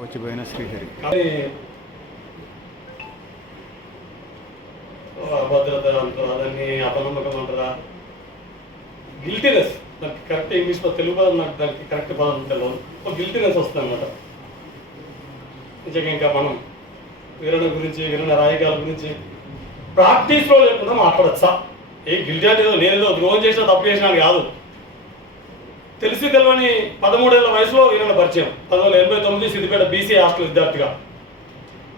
వచ్చిపోయిన శ్రీహరి. కానీ అభద్రత అంటారా దాన్ని అపనమ్మకం అంటారా? గిల్టీనెస్ నాకు కరెక్ట్ ఇంగ్లీష్లో తెలుగు పదం నాకు దానికి కరెక్ట్ పదం తెలియదు ఒక గిల్టీనెస్ వస్తుంది అనమాట నిజంగా ఇంకా మనం వీరణ గురించి వీరణ రాయకాల గురించి ప్రాక్టీస్లో లేకుండా మాట్లాడచ్చా? ఏ గిల్టీ అంటే ఏదో నేనేదో ద్రోహం చేసినా తప్పు చేసినా కాదు. తెలిసి తెలవని పదమూడేళ్ళ వయసులో ఈయన పరిచయం. పంతొమ్మిది ఎనభై తొమ్మిది సిద్దిపేట బీసీ హాస్టల్ విద్యార్థిగా.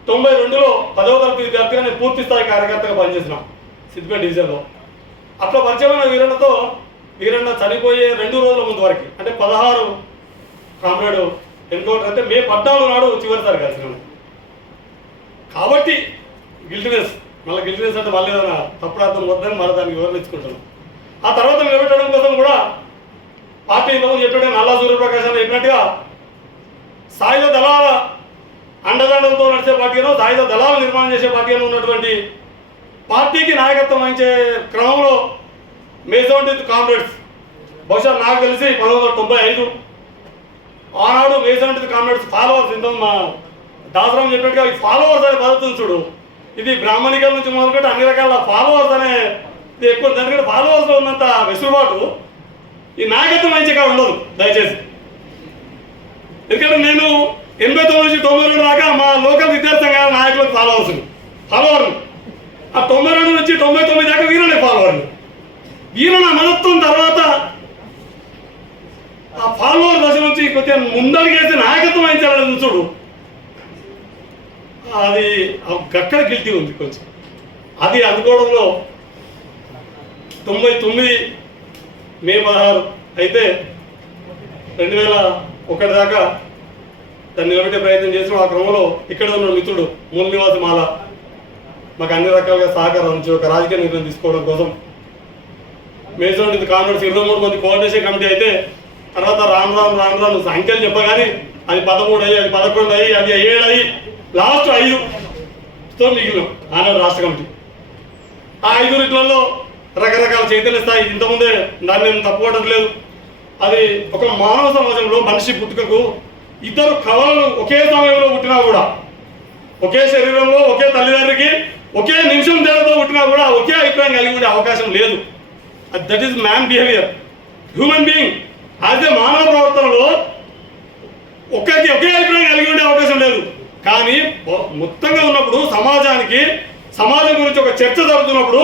తొంభై రెండులో పదవ తరగతి విద్యార్థిగా నేను పూర్తి స్థాయి కార్యకర్తగా పనిచేసిన సిద్దిపేట డివిజన్లో. అట్లా పరిచయమైన వీరన్నతో వీరన్న చనిపోయే రెండు రోజుల ముందు వరకు అంటే పదహారు కామ్రేడ్ ఎన్కౌంటర్ అంటే మే పద్నాలుగు నాడు చివరిసారి కలిసినాను కాబట్టి గిల్టినెస్ మళ్ళీ గిల్టినెస్ అంటే మళ్ళీ ఏదైనా తప్పుడు అర్థం వద్దని మళ్ళీ దానికి వివరించుకుంటాను ఆ తర్వాత నిలబెట్టడం కోసం కూడా పార్టీ ఇంతకుముందు చెప్పినట్టు నల్లా సూర్యప్రకాశ్ అని చెప్పినట్టుగా సాయుధ దళాల అండదండలతో నడిచే పార్టీను సాయుధ దళాలు నిర్మాణం చేసే పార్టీలో ఉన్నటువంటి పార్టీకి నాయకత్వం వహించే క్రమంలో మేసవంటి కామ్రేడ్స్ బహుశా నాకు తెలిసి పంతొమ్మిది వందల తొంభై ఐదు ఆనాడు మేసవంటి కామ్రేడ్స్ ఫాలోవర్స్ ఇంత మా దాసరాం చెప్పినట్టుగా ఈ ఫాలోవర్స్ అనే పద్ధతి చూడు. ఇది బ్రాహ్మణికల నుంచి మొదలుపెట్టి అన్ని రకాల ఫాలోవర్స్ అనే ఇది ఎక్కువ దానికంటే ఫాలోవర్స్లో ఉన్నంత వెసులుబాటు. ఈ నాయకత్వం మంచిగా ఉండదు దయచేసి. ఎందుకంటే నేను ఎనభై తొమ్మిది నుంచి తొంభై రెండు దాకా మా లోకల్ విద్యార్థి నాయకులకు ఫాలోవర్స్ ఫాలోవర్ ఆ తొంభై రెండు నుంచి తొంభై తొమ్మిది దాకా వీరులే ఫాలోవర్ వీరు నా మనత్వం తర్వాత ఆ ఫాలోవర్ దశ నుంచి కొద్దిగా ముందడిగేసి నాయకత్వం వహించాలని చూడు అది గక్కడ గిల్టీ ఉంది కొంచెం. అది అనుకోవడంలో తొంభై తొమ్మిది మే పదహారు. అయితే రెండు వేల ఒకటి దాకా దాన్ని నిలబెట్టే ప్రయత్నం చేసిన ఆ క్రమంలో ఇక్కడ ఉన్న మిత్రుడు మూల నివాసి మాల మాకు అన్ని రకాలుగా సహకారం అందించి ఒక రాజకీయ నిర్ణయం తీసుకోవడం కోసం. మేజర్ కాంగ్రెస్ ఇరవై మూడు మంది కోఆర్డినేషన్ కమిటీ అయితే తర్వాత రామ్ రామ్ రామ్ రామ్ సంఖ్యలు చెప్పగానే అది పదమూడు అయ్యి అది పదకొండు అయ్యి అది ఏడు అయ్యి లాస్ట్ ఐదు తో మిగిలిన. ఆనాడు రాష్ట్ర కమిటీ. ఆ ఐదురిట్లలో రకరకాల చైతన్య స్థాయి ఇంతకుముందే దాన్ని నేను తప్పుకోవడం లేదు అది ఒక మానవ సమాజంలో మనిషి పుట్టుకకు ఇద్దరు కవలలు ఒకే సమయంలో పుట్టినా కూడా ఒకే శరీరంలో ఒకే తల్లిదండ్రికి ఒకే నిమిషం తేడాతో పుట్టినా కూడా ఒకే అభిప్రాయం కలిగి ఉండే అవకాశం లేదు. That is man behaviour human being అదే మానవ ప్రవర్తనలో ఒక్కరికి ఒకే అభిప్రాయం కలిగి ఉండే అవకాశం లేదు. కానీ మొత్తంగా ఉన్నప్పుడు సమాజానికి సమాజం గురించి ఒక చర్చ జరుగుతున్నప్పుడు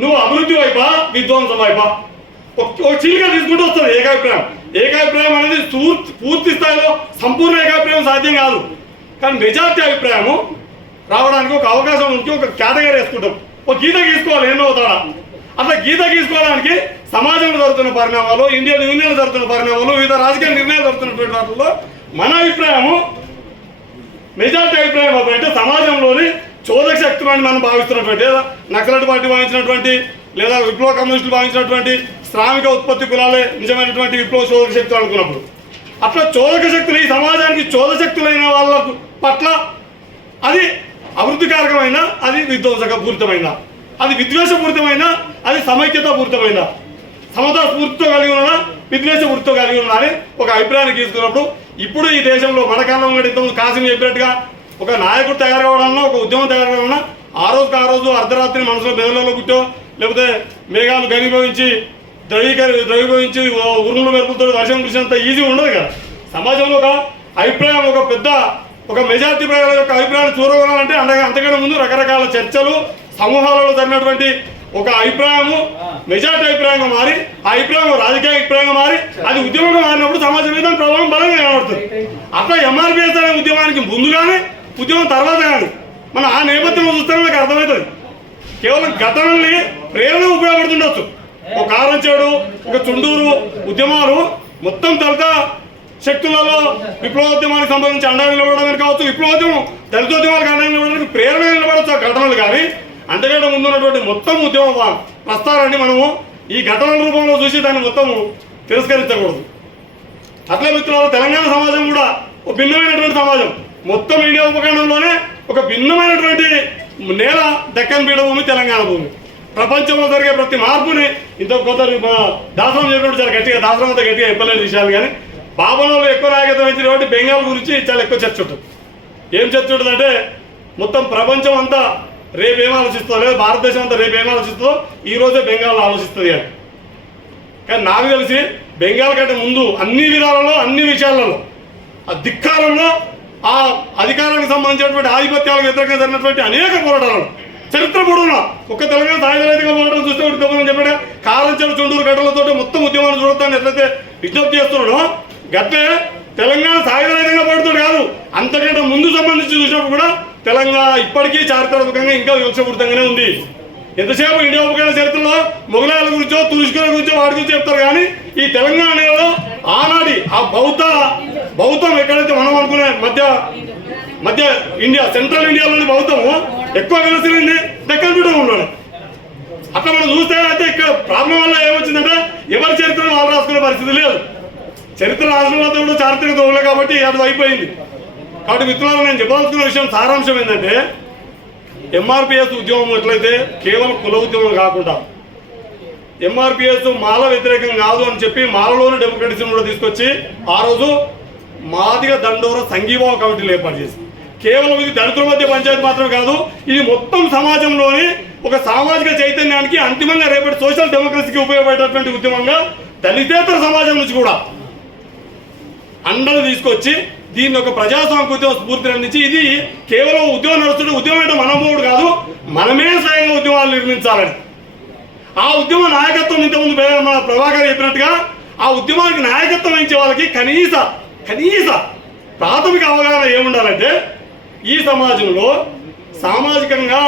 నువ్వు అభివృద్ధి వైపా విధ్వంసం వైపా? ఒక ఒక చిలుక తీసుకుంటూ వస్తుంది ఏకాభిప్రాయం. ఏకాభిప్రాయం అనేది పూర్తి స్థాయిలో సంపూర్ణ ఏకాభిప్రాయం సాధ్యం కాదు. కానీ మెజార్టీ అభిప్రాయము రావడానికి ఒక అవకాశం ఉంటే ఒక కేటగిరీ వేసుకుంటాం. ఒక గీత గీసుకోవాలి ఎన్నో అవుతాడా అట్లా గీత గీసుకోవడానికి సమాజంలో జరుగుతున్న పరిణామాలు ఇండియన్ యూనియన్ జరుగుతున్న పరిణామాలు వివిధ రాజకీయ నిర్ణయాలు జరుగుతున్నటువంటి వాటిల్లో మన అభిప్రాయము మెజార్టీ అభిప్రాయం అంటే సమాజంలోని చోదక శక్తులు అని మనం భావిస్తున్నటువంటి లేదా నక్సలైట్ పార్టీ భావించినటువంటి లేదా విప్లవ కమ్యూనిస్టులు భావించినటువంటి శ్రామిక ఉత్పత్తి కులాలే నిజమైనటువంటి విప్లవ చోదక శక్తులు అనుకున్నప్పుడు. అట్లా చోదక శక్తులు ఈ సమాజానికి చోదక శక్తులైన వాళ్ళ పట్ల అది అభివృద్ధికారకమైన అది విధ్వంసక పూరితమైన అది విద్వేషపూరితమైన అది సమైక్యత పూరితమైన సమతా స్ఫూర్తితో కలిగి ఉన్న విద్వేష పూర్తితో కలిగి ఉన్న అని ఒక అభిప్రాయాన్ని తీసుకున్నప్పుడు ఇప్పుడు ఈ దేశంలో మన కాలంలో ఇంతకుముందు కాసిం చెప్పినట్టుగా ఒక నాయకుడు తయారు కావాలన్నా ఒక ఉద్యమం తయారు కావాలన్నా ఆ రోజుకి ఆ రోజు అర్ధరాత్రి మనసులో మెదడులో పుట్టో లేకపోతే మేఘాలు ఘనీభవించి ద్రవీకరి ద్రవీభవించి ఉరుములు మెరుపులతో వర్షం కురిసినంత ఈజీ ఉండదు కదా. సమాజంలో ఒక అభిప్రాయం ఒక పెద్ద ఒక మెజార్టీ ప్రజల యొక్క అభిప్రాయాన్ని చూరగొనాలంటే అంతగా అంతకంటే ముందు రకరకాల చర్చలు సమూహాలలో జరిగినటువంటి ఒక అభిప్రాయము మెజార్టీ అభిప్రాయంగా మారి ఆ అభిప్రాయం రాజకీయ అభిప్రాయంగా మారి అది ఉద్యమంగా మారినప్పుడు సమాజం మీద ప్రభావం బలంగా కనబడుతుంది. అట్లా ఎంఆర్పిఎస్ అనే ఉద్యమానికి ముందుగానే ఉద్యమం తర్వాత కానీ మనం ఆ నేపథ్యంలో చూస్తే మనకు అర్థమవుతుంది. కేవలం ఘటనల్ని ప్రేరణ ఉపయోగపడుతుండొచ్చు. ఒక కారంచేడు ఒక చుండూరు ఉద్యమాలు మొత్తం దళిత శక్తులలో విప్లవోద్యమానికి సంబంధించి అండగా నిలబడడానికి కావచ్చు విప్లవోద్యమం దళితోద్యమాలకు అండగా నిలబడడానికి ప్రేరణ నిలబడవచ్చు ఆ ఘటనలు కానీ. అంతకంటే ముందున్నటువంటి మొత్తం ఉద్యమ ప్రస్తారాన్ని మనము ఈ ఘటనల రూపంలో చూసి దాన్ని మొత్తము తిరస్కరించకూడదు. అట్లే మిత్రులు తెలంగాణ సమాజం కూడా ఒక భిన్నమైనటువంటి సమాజం. మొత్తం ఇండియా ఉపఖండంలోనే ఒక భిన్నమైనటువంటి నేల దక్కన్ పీఠభూమి తెలంగాణ భూమి. ప్రపంచంలో జరిగే ప్రతి మార్పుని ఇంత కొంత దాసరం చెప్పినప్పుడు చాలా గట్టిగా దాసరం అంతా గట్టిగా చెప్పలేని విషయాలు కానీ బాబులో ఎక్కువ నాయకత్వం వహించిన కాబట్టి బెంగాల్ గురించి చాలా ఎక్కువ చర్చ ఉంటుంది. ఏం చర్చ ఉంటుంది అంటే మొత్తం ప్రపంచం అంతా రేపు ఏం ఆలోచిస్తుందో లేదా భారతదేశం అంతా రేపు ఏం ఆలోచిస్తుందో ఈ రోజే బెంగాల్ ఆలోచిస్తుంది అని. కానీ నాకు తెలిసి బెంగాల్ కంటే ముందు అన్ని విధాలలో అన్ని విషయాలలో ఆ ధిక్కారంలో ఆ అధికారానికి సంబంధించినటువంటి ఆధిపత్యాలకు వ్యతిరేకంగా జరిగినటువంటి అనేక పోరాటాలు. చరిత్ర పొడవునా ఒక్క తెలంగాణ సాయుధరైతుగా పోరాటం చూస్తే ఒకటి దెబ్బని చెప్పాడు కారంచెల చుండూరు గడ్డలతో మొత్తం ఉద్యమాన్ని చూడతాను ఎట్లయితే విజ్ఞప్తి చేస్తున్నాడో గట్లే తెలంగాణ సాయుధ రైతుగా పోరాడుతాడు కాదు. అంతకంటే ముందు సంబంధించి చూసినప్పుడు కూడా తెలంగాణ ఇప్పటికీ చారిత్రాత్మకంగా ఇంకా వివక్షపూరితంగానే ఉంది. ఎంతసేపు ఇండియా ఉపగ్రహ చరిత్రలో మొఘలాయల గురించో తురుష్కుల గురించో వాటి గురించి చెప్తారు కానీ ఈ తెలంగాణలో ఆనాడి ఆ బౌద్ధ బౌద్ధం ఎక్కడైతే మనం అనుకునే మధ్య మధ్య ఇండియా సెంట్రల్ ఇండియాలోని బౌద్ధము ఎక్కువ వెలసిలింది దక్కన్ ఉన్నాడు అక్కడ మనం చూస్తే అయితే ఇక్కడ ప్రాబ్లం వల్ల ఏమొచ్చిందంటే ఎవరి చరిత్రను వాళ్ళు రాసుకునే పరిస్థితి లేదు. చరిత్ర రాసిన కూడా చారిత్రక దోవులే కాబట్టి అది అయిపోయింది. కాబట్టి మిత్రులు నేను చెప్పాల్సిన విషయం సారాంశం ఏంటంటే ఎంఆర్పిఎస్ ఉద్యమం ఎట్లయితే కేవలం కుల ఉద్యమం కాకుండా ఎంఆర్పిఎస్ మాల వ్యతిరేకం కాదు అని చెప్పి మాలలోని డెమోక్రటిజం కూడా తీసుకొచ్చి ఆ రోజు మాదిగ దండోర సంఘీభావ కమిటీలు ఏర్పాటు చేసి కేవలం ఇది దళితుల మధ్య పంచాయతీ మాత్రమే కాదు ఇది మొత్తం సమాజంలోని ఒక సామాజిక చైతన్యానికి అంతిమంగా రేపటి సోషల్ డెమోక్రసీకి ఉపయోగపడేటటువంటి ఉద్యమంగా దళితేతర సమాజం నుంచి కూడా అండలు తీసుకొచ్చి దీన్ని ఒక ప్రజాస్వామిక ఉద్యమ స్ఫూర్తిని అందించి ఇది కేవలం ఉద్యమం నడుస్తుంటే ఉద్యమం అంటే మనమోడు కాదు మనమే స్వయంగా ఉద్యమాలు నిర్మించాలని. ఆ ఉద్యమ నాయకత్వం ఇంతకుముందు మన ప్రభాకర్ చెప్పినట్టుగా ఆ ఉద్యమానికి నాయకత్వం ఇచ్చే వాళ్ళకి కనీస కనీస ప్రాథమిక అవగాహన ఏముండాలంటే ఈ సమాజంలో సామాజికంగా